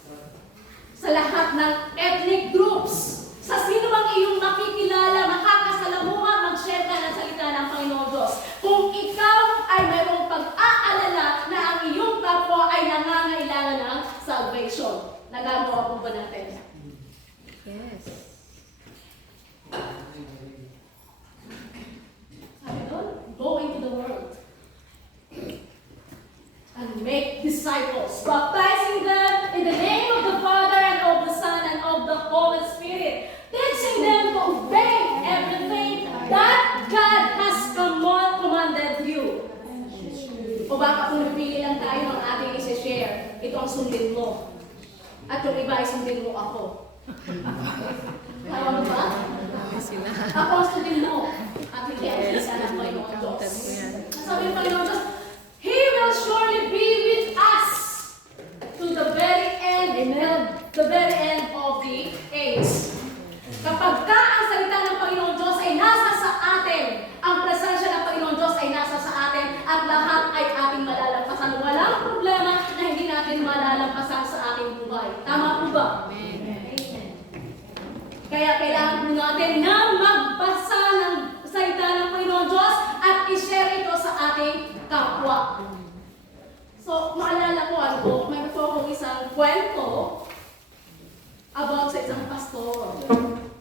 sa lahat ng ethnic groups, sa sino bang iyong makikilala, makakasalamuha, mag-share ka ng salita ng Panginoon Diyos. Kung ikaw ay mayroong pag-aalala na ang iyong kapwa ay nangangailangan ng salvation. Nagagawa po ba natin? Yes. Sabi doon, go into the world and make disciples, baptizing them in the name of the Father and of the Son and of the Holy Spirit, teaching them to obey everything that God has commanded you. O baka kung napili lang tayo ng ating isi-share, ito ang sundin mo. At yung iba ay sundin mo ako. Tama mo ba? Sila. Ako ang sundin mo. At hindi ang isa ng Panginoon Diyos. Sabi ng Panginoon Diyos, He will surely be with us to the very end of the age. Kapag ka ang salita ng Panginoon Diyos ay nasa sa atin, ang presensya ng Panginoon Diyos ay nasa sa atin, at lahat ay ating malalampasan. Walang problema na hindi natin malalampasan sa ating buhay. Tama po ba? natin na magbasa ng salita ng Panginoon Diyos at i-share ito sa ating kapwa. So, maalala ko may po akong isang kwento about sa isang pastor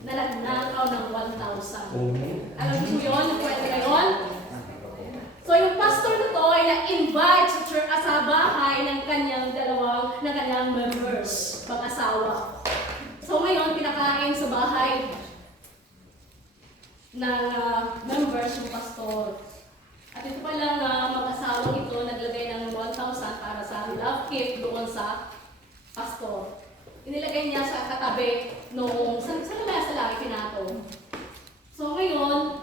na nagnakaw ng 1,000. Alam niyo yun, yung kwento na yun? So, yung pastor na to ay na-invite sa church sa bahay ng kanyang members, mag-asawa. So, ngayon, pinakain sa bahay ng members ng pastor. At ito palang mag-asawa ito, naglagay ng 1,000 para sa love gift doon sa pastor. Inilagay niya sa katabi noong, sa lagi pinatong. So ngayon,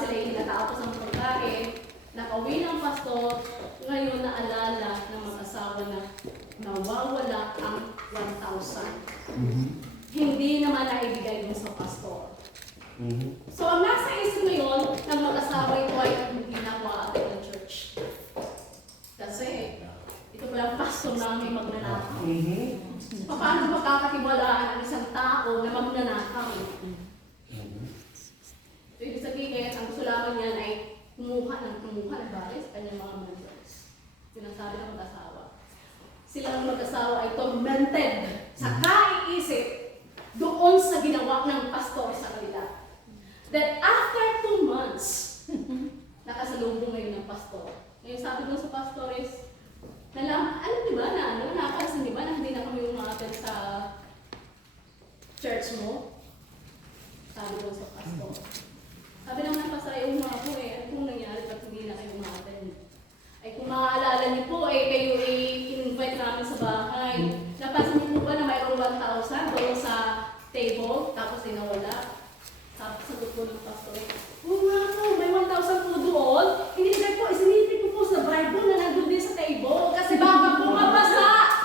sila yung natapos ang pagkain, nakauwi ng pastor, ngayon naalala ng mag-asawa na nawawala ang 1,000. Hindi naman naibigay mo sa pastor. So ang nasa isip ngayon ng mag-asawa ito ay ginagawa atin ng church. Kasi ito pala pastor namin magnanakaw. Paano makakatiwalaan ang isang tao na magnanakaw? So ibig sabihin, ang gusto lamang niyan ay kumuha ng bali sa kanyang mga members. Sinasabi ng mag-asawa. Silang mag-asawa ay tormented sa kaiisip doon sa ginawa ng pastor sa kanila. That after 2 months, nakasalubong ngayon ng pastor. Ngayon sabi doon sa pastor is, napansin di ba na hindi na kami umaten sa church mo? Sabi doon sa pastor. Sabi naman ng pastor, ay mga po ano pong nangyari ba't hindi na kayo umaten? Ay kung maaalala niyo po, kayo in-invite namin sa bahay. Napansin niyo po ba na mayroong 1,000 doon sa table, tapos nawala? Tapos sagot po ng pastor, oo nga po, may 1,000 po doon. Inilagay po, isinipin ko po sa Bible na nandun din sa table. Kasi baka po mapasa.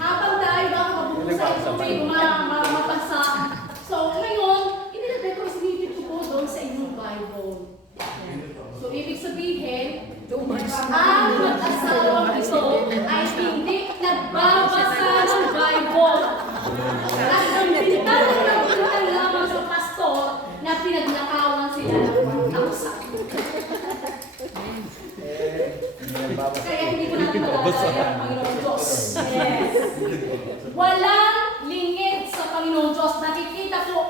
Habang tayo baka mabubusa ito, may mapasa. So ngayon, inilagay ko, isinipin ko po doon sa inyong Bible. So ibig sabihin, ang mag-asawang ito ay hindi nagbabasa ng Bible. At ang pinitang lamang sa pastor na pinagnakawan sila ng 1,000. Kaya hindi ko natin malalaya ang Panginoon Diyos. Yes. Walang lingid sa Panginoon Diyos. Nakikita po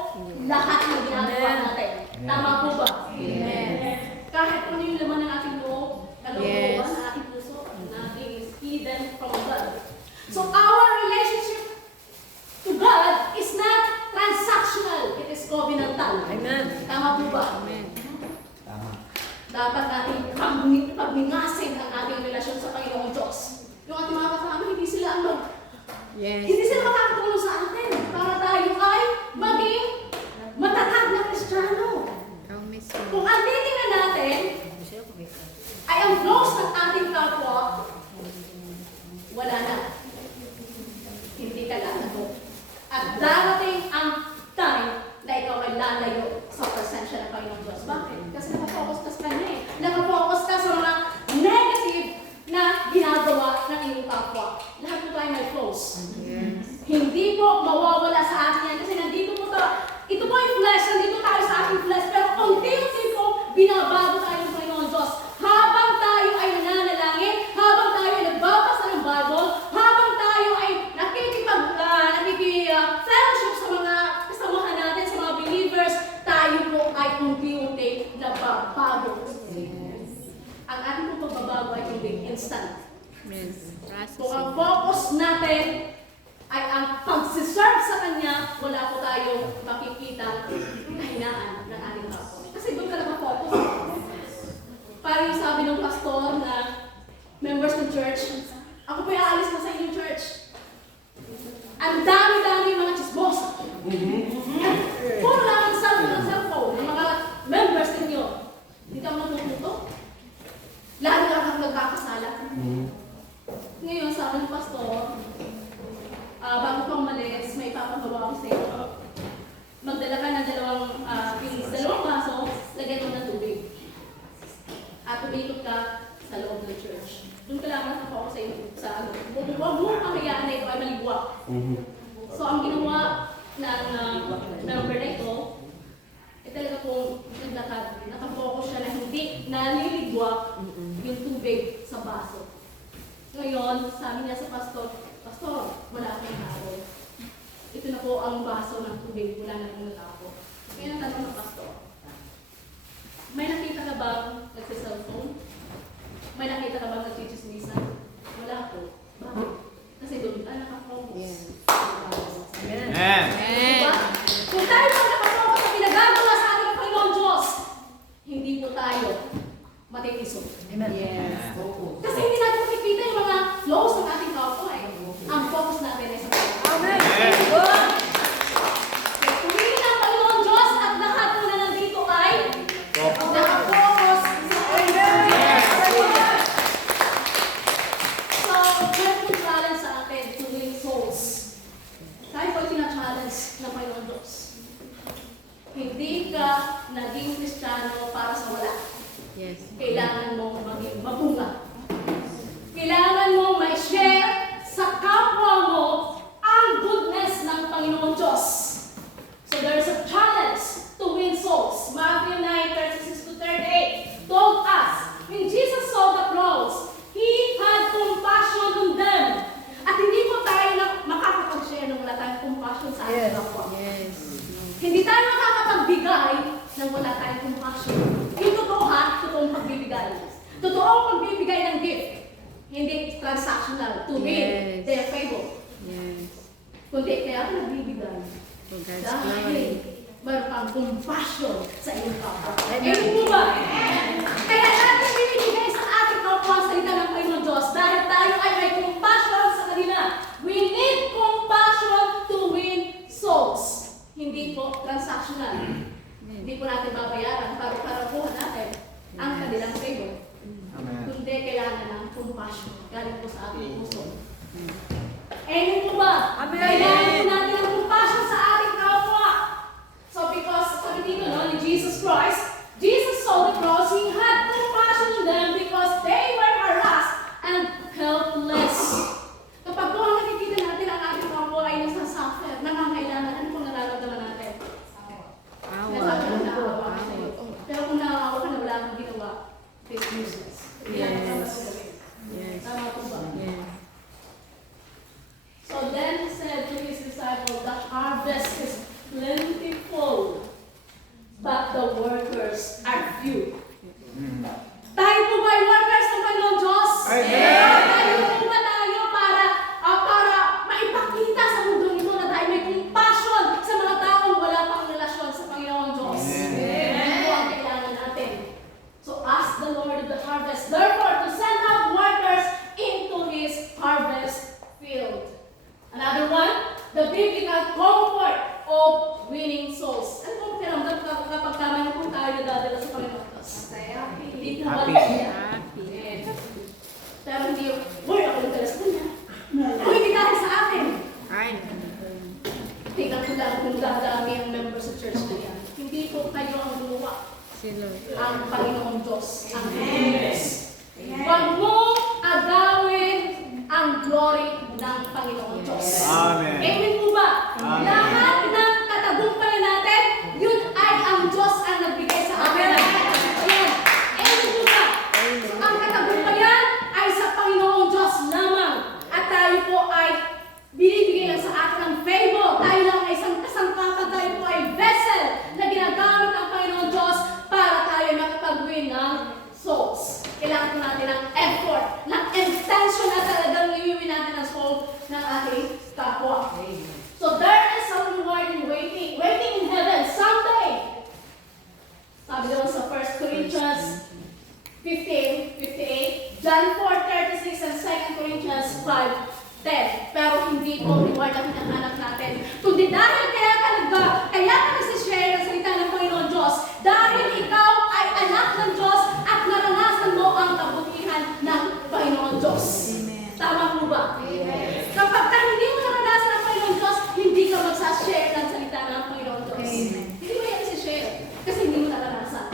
lahat ng ginagawa natin. Tama po ba? Amen. Kahit ano yung laman ng ating loob, kalooban ng ating puso, nothing is hidden from God. So our relationship to God is not transactional. It is covenantal. Amen. Tama po ba? Amen. Dapat natin pagmingasin ang ating relasyon sa Panginoong Diyos. Yung ating mga kasama, hindi sila makakatulong sa atin para tayo ay maging matatag na Kristiyano. Kung ang titingnan natin ay ang close ng ating kapwa, wala na. Hindi ka lalago. At darating ang time na ikaw ay lalayo sa presensya ng Panginoong Diyos. Bakit? Kasi nakafocus ka sa Kanya eh. Nakafocus ka sa mga negative na ginagawa ng iyong kapwa. Lahat po tayo may close. Yes. Hindi po mawawala sa atin yan. Kasi nandito po tayo. Ito po yung flesh. Nandito tayo sa ating flesh. Pero unti-unti po, binabago tayo ng Panginoon Diyos. Habang tayo ay nananalangin, habang tayo ay nagbabasa ng Bible, habang tayo ay nakikipag-fellowship sa mga kasamahan natin, sa mga believers, tayo po ay unti-unti nababago. Ang ating pong pagbabago ay hindi instant. Kung ang focus natin ay ang pagsiserve sa Kanya, wala po tayong makikita kahinaan ng ating kapwa. Kasi doon talaga focus. Parang yung sabi ng pastor na members ng church, ako po aalis na sa inyong church. Ang dami-dami mga chismosa. Puro lang ang cellphone ng mga members ninyo. Hindi ka matututo. Lalo lang ang nagkakasala. Ngayon, sabi ng pastor, bago kang malis, may ipapagawa ko sa iyo. Magdala ka ng dalawang baso, lagyan mo ng tubig. At tumikot ka sa loob ng church. Doon ka lang nakafocus sa iyo. Huwag mo kakayaan na ito ay maligwa. So, ang ginawa ng member na ito, naliligwak yung tubig sa baso. Ngayon, sabi niya sa pastor, Pastor, wala akong tao. Ito na po ang baso ng tubig, wala na akong tao. Kaya natanong ng pastor, may nakita ka bang nagsa-cellphone? May nakita ka bang nagchichismisan? Wala po. Bakit? Kasi doon ka nakafocus. Amen. Diba? Kung tayo pag nakafocus sa pinagagawa sa ating Panginoon Diyos, hindi po tayo matitisog. Yes. Kasi hindi natin makikita yung mga flaws ng ating kapwa eh. Ang focus natin ay sa Panginoon. Amen. Kaya pumili ng Panginoon Diyos at lahat po na nandito ay nakafocus sa Panginoon. So, meron yung challenge sa atin to win souls. Tayo po tina-challenge ng Panginoon Diyos. Hindi ka naging Kristiyano para sa wala. Yes. Kailangan mong maging mabunga. Kailangan mong ma-share sa kapwa mo ang goodness ng Panginoon Diyos. So there is a challenge to win souls. Matthew 9:36-38 told us, when Jesus saw the crowds, He had compassion on them. At hindi po tayo makakapag-share nung wala tayong compassion sa ating kapwa. Yes. Hindi tayo makakapagbigay nang wala tayong compassion. Yung totoo ha, totoong pagbibigay. Totoong pagbibigay ng gift. Hindi transactional to win Yes. their favor. Yes. Kundi kaya ako nagbibigay. For God's Dahil glory. meron kang compassion sa iyong kapwa. Amen. Amen po ba? Kaya natin binibigay sa ating kapwa ang salita ng Panginoon Diyos dahil tayo ay may compassion sa kanila. We need compassion to win souls. Hindi po transactional. Hindi po natin babayaran para kuha natin ang kanilang favor. Amen. Kundi kailangan ng compassion. Galing po sa ating puso. Amen po ba? Amen. Kailangan po natin ng compassion sa ating kapwa. So because sabi dito no, ni Jesus Christ, Jesus saw the cross, He had compassion on them because they were harassed and helpless. Kapag po ang nakikita natin ang ating kapwa ay nasasuffer, nangangailangan, ano pong nararamdaman natin? Awa. Nasabi ko na awa ako sa'yo. Pero kung naawa ka na wala kang ginawa, it's useless. Yes. Yes. Tama po ba? Yes. So then He said to His disciples, the harvest is plentiful, but the workers are few. Tayo po ba ay workers ng Panginoon Diyos? Amen. Tayo po ba tayo para maipakita sa mundo nito na tayo may compassion sa mga taong wala pang relasyon sa Panginoon Diyos? Amen. Yan po ang kailangan natin. So ask the Lord of the harvest, therefore, to send out workers into His harvest field. Another one, the biblical comfort of winning souls. Ano pong piramdam kapag tama na po tayo nadadala sa Panginoon Diyos? Hindi na Happy. Happy. Pero hindi yung, uy, ako yung talas niya. Uy, hindi dahil sa akin. Ay. Tingnan ko lang kung dadami ang member sa church na yan. Hindi po kayo ang gumawa. Si Lord. Ang Panginoon Diyos. Ang Diyos. Huwag mong agawin ang glory ng Panginoon Diyos. Amen. Amen po ba? Amen. Lahat ng katagumpay natin, yun ay ang Diyos ang nagbigay sa atin. Ayan. Amen po ba? Ang katagumpayan ay sa Panginoon Diyos lamang. At tayo po ay binibigay lang sa atin ng favor. Tayo lang ay isang kasangkapan. Tayo po ay vessel na ginagamit ng Panginoon Diyos para tayo makapag-win ng souls. Kailangan po natin ng effort, ng intention na talagang iwiwin natin ang soul ng ating kapwa. So there is some reward in waiting in heaven someday. Sabi doon sa 1 Corinthians 15:58, John 4:36, and 2 Corinthians 5:10. Pero hindi po reward ang hinahanap natin. Kundi dahil kaya ka nagsishare ng salita ng Panginoon Diyos, dahil ikaw ay anak ng Diyos at naranasan mo ang kabutihan ng Panginoon Diyos. Tama po ba? Kapag hindi mo naranasan ang Panginoon Diyos, hindi ka magsashare ng salita ng Panginoon Diyos. Hindi mo yan share kasi hindi mo naranasan.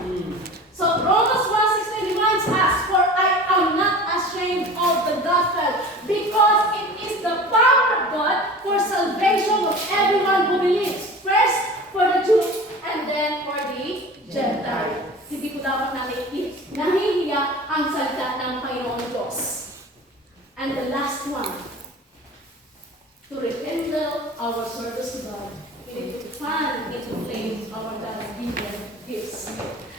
So Romans 1:16 reminds us, for I am not ashamed of the gospel, because it is the power of God for salvation of everyone who believes. First for the Jew and then for the Gentile. Hindi ko dapat natin our service to God. We need to fan into flame our God-given gifts.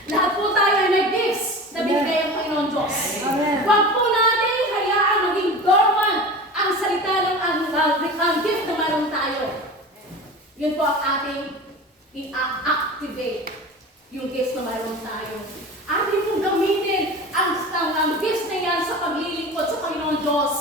Lahat po tayo ay may gifts na binigay ang Panginoon Diyos. Amen. Huwag po natin hayaan maging dormant ang salita ng ang gift na meron tayo. Yun po ang ating i-activate yung gifts na meron tayo. Atin pong gamitin ang gifts na yan sa paglilingkod sa Panginoon Diyos.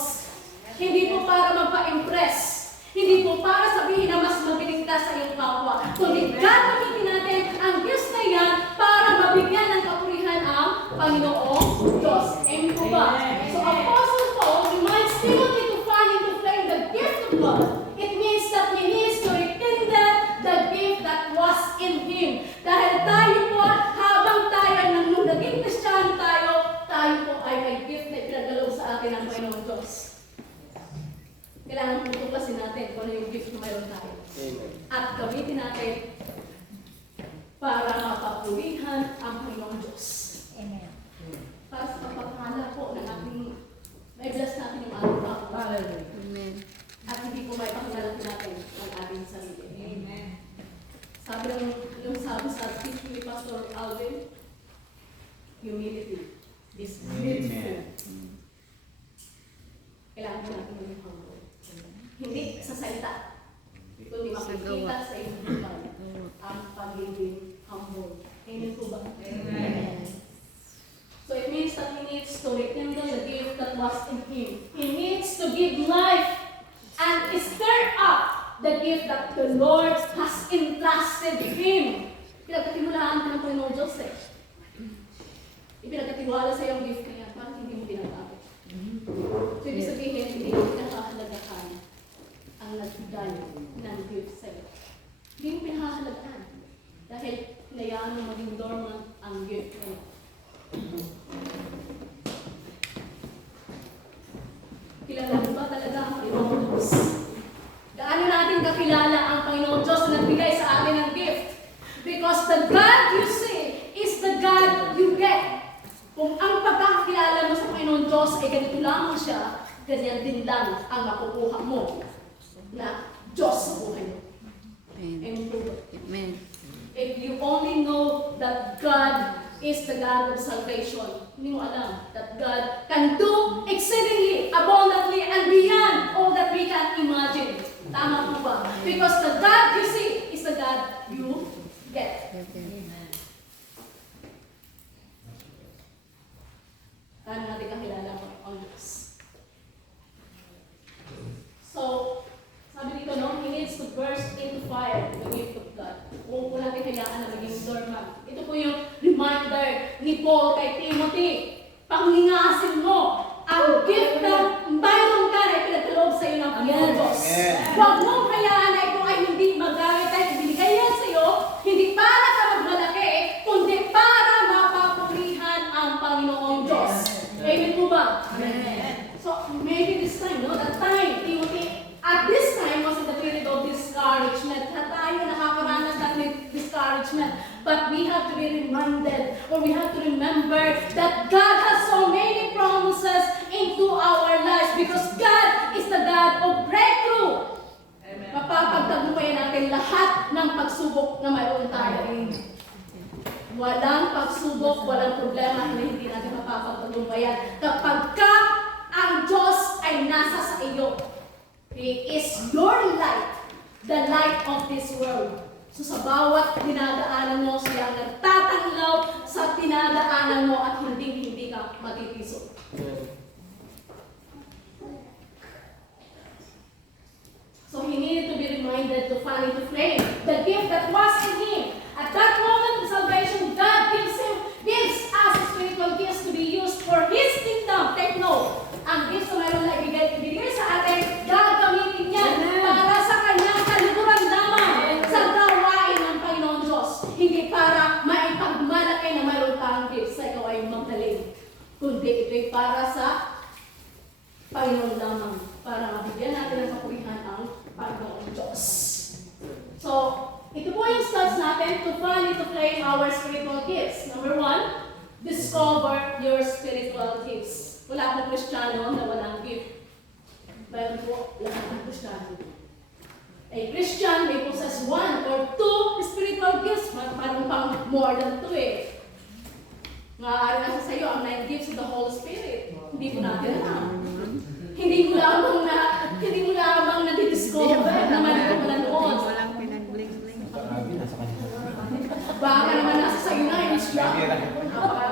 Hindi po para magpa-impress. Hindi po para sabihin na mas mabilis ka sa iyong kapwa. Kundi gagamitin natin ang gifts na yan para mabigyan ng kapurihan ang Panginoong Diyos. Amen po ba? So Apostle Paul reminds Timothy to fan into flame the gift of God. It means that he needs to rekindle the gift that was in him. Dahil tayo po, habang tayo nung naging Kristiyano tayo po ay may gift na pinagdalaw sa atin ng Panginoong Diyos. Kailangan po tuklasin natin kung ano yung gift na mayroon tayo. At gamitin natin para mapapulihan ang Panginoong Diyos. Amen. Para sa pagpapala po ng ating, may bless natin yung ating kapwa. Amen. At hindi po may pakilalaki natin ang ating sarili. Amen. Sabi sa speech ni Pastor Alvin, humility is beautiful. Kailangan po natin maging humble. Hindi sa salita, kundi makikita sa iyong buhay ang pagiging humble. Amen po ba? Amen. So it means that he needs to rekindle the gift that was in him. He needs to give life and stir up the gift that the Lord has entrusted him. Pinagkatiwalaan ka ng Panginoon Diyos eh. Ipinagkatiwala sa iyong gift na yan, parang hindi mo tinagamit. So ibig sabihin, hindi mo pinahahalagahan ang nagbigay ng gift sa iyo. Hindi mo pinahahalagahan dahil hinayaan mo maging dormant ang gift na iyo. Kilala mo ba talaga ang Panginoon Diyos? Gaano natin kakilala ang Panginoon Diyos na nagbigay sa atin ng gift? Because the God you see is the God you get. Kung ang pagkakakilala mo sa Panginoon Diyos ay ganito lamang siya, ganyan din lang ang makukuha mo na Diyos sa buhay mo. Amen. Amen. If you only know that God is the God of salvation, hindi mo alam that God can do exceedingly, abundantly, and beyond all that we can imagine. Tama po ba? Because the God you see is the God you get. Paano natin kakilala ang Diyos? So, sabi dito, no, he needs to burst into fire, the gift of God. Huwag po natin kailangan na maging dormant. Ito po yung reminder ni Paul kay Timothy. Panglingasin mo ang gift na mayroon ka na ipinagkaloob sa iyo ng Panginoon Diyos. Huwag mong hayaan na ito ay hindi magamit ay ibinigay yan sa iyo, hindi para ka magmalaki, kundi para mapapulihan ang Panginoong Diyos. Amen po ba? Amen. So, maybe this time, no? That time, Timothy, at this time was in the period of discouragement. At tayo nakakaranas ng discouragement. But we have to be reminded, or we have to remember that God has so many promises into our lives because God is the God of breakthrough. Amen. Mapapagtagumpayan natin lahat ng pagsubok na mayroon tayo. Walang pagsubok, walang problema na hindi natin mapapagtagumpayan. Kapag ka ang Diyos ay nasa sa iyo, He is your light, the light of this world. So sa bawat dinadaanan mo, siya ang nagtatanglaw sa dinadaanan mo at hindi ka matitisod. So he needed to be reminded to fan into flame the gift that was in him. At that moment of salvation, God gives us spiritual gifts to be used for His kingdom. Take note. Ang gifts na mayroon na ibigay sa atin, gagamitin yan para sa kanyang kaliguran lamang sa gawain ng Panginoon Diyos. Hindi para maipagmalaki na mayroon kang gifts sa ikaw ay magaling. Kundi ito'y para sa Panginoon lamang. Para mabigyan natin ng kapurihan ang Panginoon Diyos. So, ito po yung steps natin to fan into flame our spiritual gifts. Number 1, discover your spiritual gifts. Wala pong Kristiyano na walang gift. Pero po, lahat ng Kristiyano. A Christian may possess one or two spiritual gifts. Parang pang more than two eh. Maaari na sa iyo ang 9 gifts of the Holy Spirit. Hindi mo natin alam. Hindi mo lamang na-discover na mayroon ka na noon. Walang pinag-bling-bling. Baka naman nasa sa'yo na yung siya.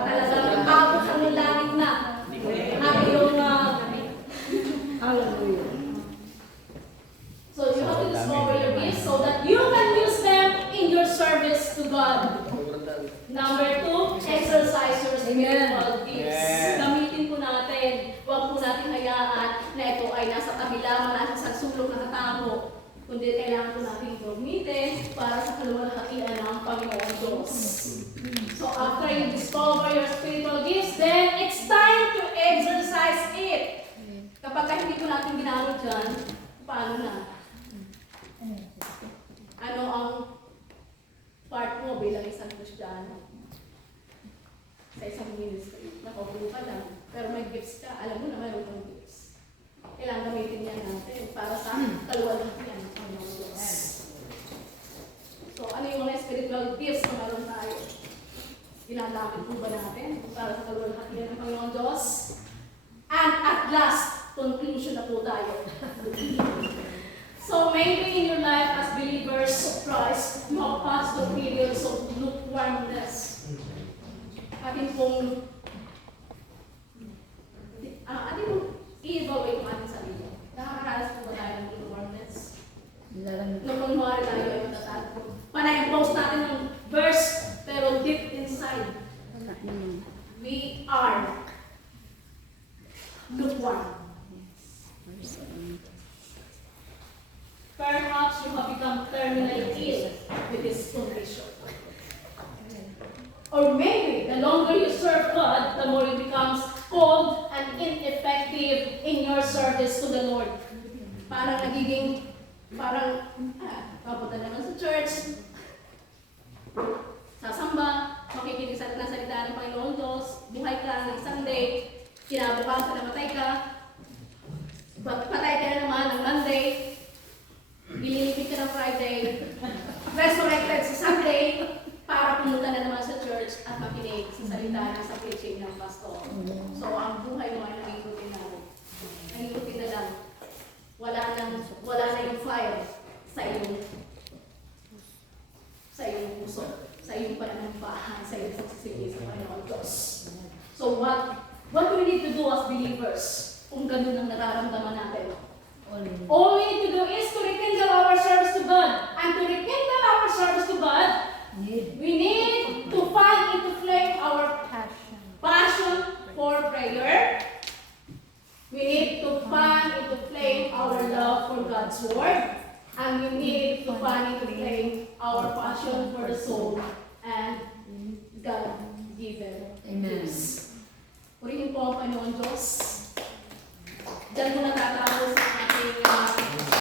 Talagang abot ang langit na. Ang iyong hallelujah. So you have to discover your gifts so that you can use them in your service to God. Number 2, exercise your spiritual gifts. Yes. Gamitin po natin. Huwag po natin hayaan na ito ay nasa tabi lamang, nasa sa sulok na katamo. Kundi kailangan po natin gamitin para sa kaluwalhatian ng Panginoon Diyos. So after you discover your spiritual gifts, then it's time to exercise it. Kapag hindi po natin ginamit dyan, paano na? Ano ang part mo bilang isang Kristiyano? Sa isang ministry, nakaupo ka lang, pero may gifts ka, alam mo na mayroon kang gifts. Kailangan gamitin yan natin para sa kaluwalhatian ng Panginoon Diyos. So ano yung mga spiritual gifts na meron tayo? Ginagamit po ba natin para sa kaluwalhatian ng Panginoon Diyos? And at last, conclusion na po tayo. So maybe in your life as believers of Christ, you have passed the periods of lukewarmness. Atin pong i-evaluate ang ating sarili. Nakakaranas po ba tayo ng lukewarmness? Nung kunwari tayo ay matatalo. Panay-post natin ng verse, pero deep inside, we are lukewarm. Perhaps you have become terminally ill with this condition. Or maybe the longer you serve God, the more you become cold and ineffective in your service to the Lord. Parang nagiging, papunta naman sa church, sasamba, makikinig sa salita ng Panginoon Diyos, buhay ka ng isang day, kinabukasan namatay ka, patay ka na naman ng Monday, ililipid ka ng Friday, resurrected sa Sunday, para pumunta na naman sa church at makinig sa salita ng sa preaching ng pastor. So, ang buhay mo ay naging routine na. Naging routine na lang. Wala na yung fire sa iyong puso, sa iyong pananampahan, sa iyong pagsisigil sa Panginoon Diyos. So, what do we need to do as believers kung ganun ang nararamdaman natin? All we need to do is to rekindle our service to God. And to rekindle our service to God, we need to fan into flame our passion for prayer. We need to fan into flame our love for God's Word. And we need to fan into flame our passion for the soul and God-given gifts. Purihin po ang Panginoon Diyos. Diyan mo natatapos ang ating